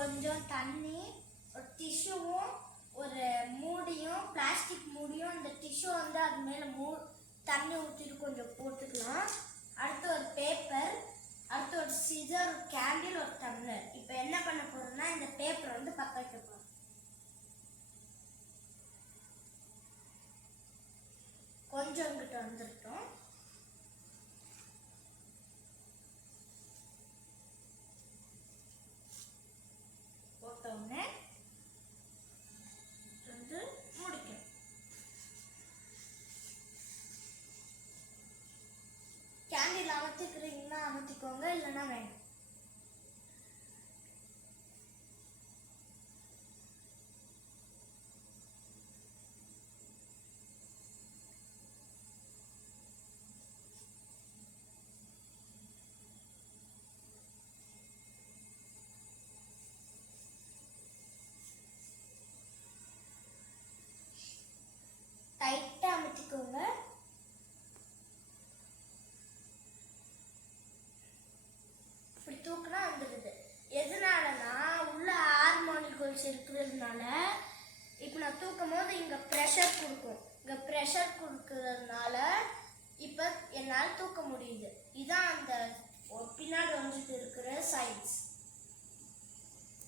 கொஞ்சம் தண்ணி, ஒரு டிஷ்யூவும் ஒரு மூடியும், பிளாஸ்டிக் மூடியும், அந்த டிஷ்யூ வந்து அது மேலே தண்ணி ஊற்றிட்டு கொஞ்சம் போட்டுக்கலாம். அடுத்து ஒரு பேப்பர், அடுத்து ஒரு சிசர், ஒரு கேண்டில், ஒரு டம்ளர். இப்போ என்ன பண்ண போறோம்னா இந்த பேப்பர் வந்து பற்ற வைக்க போறோம். கொஞ்சம் இங்கிட்ட வந்துட்டோம். போட்டோன்னே வந்து முடிக்கணும். கேண்டில் அமர்த்திக்கிறீங்கன்னா அமர்த்திக்கோங்க, இல்லைன்னா வேணும். டைட்டா அமுத்திக்கோங்க. இப்படி தூக்குனா வந்துடுது. எதனாலனா உள்ள ஹார்மோனிகல்ஸ் இருக்கிறதுனால இப்போ நான் தூக்கும் போது இங்கே ப்ரெஷர் கொடுக்கும். இங்கே ப்ரெஷர் கொடுக்கறதுனால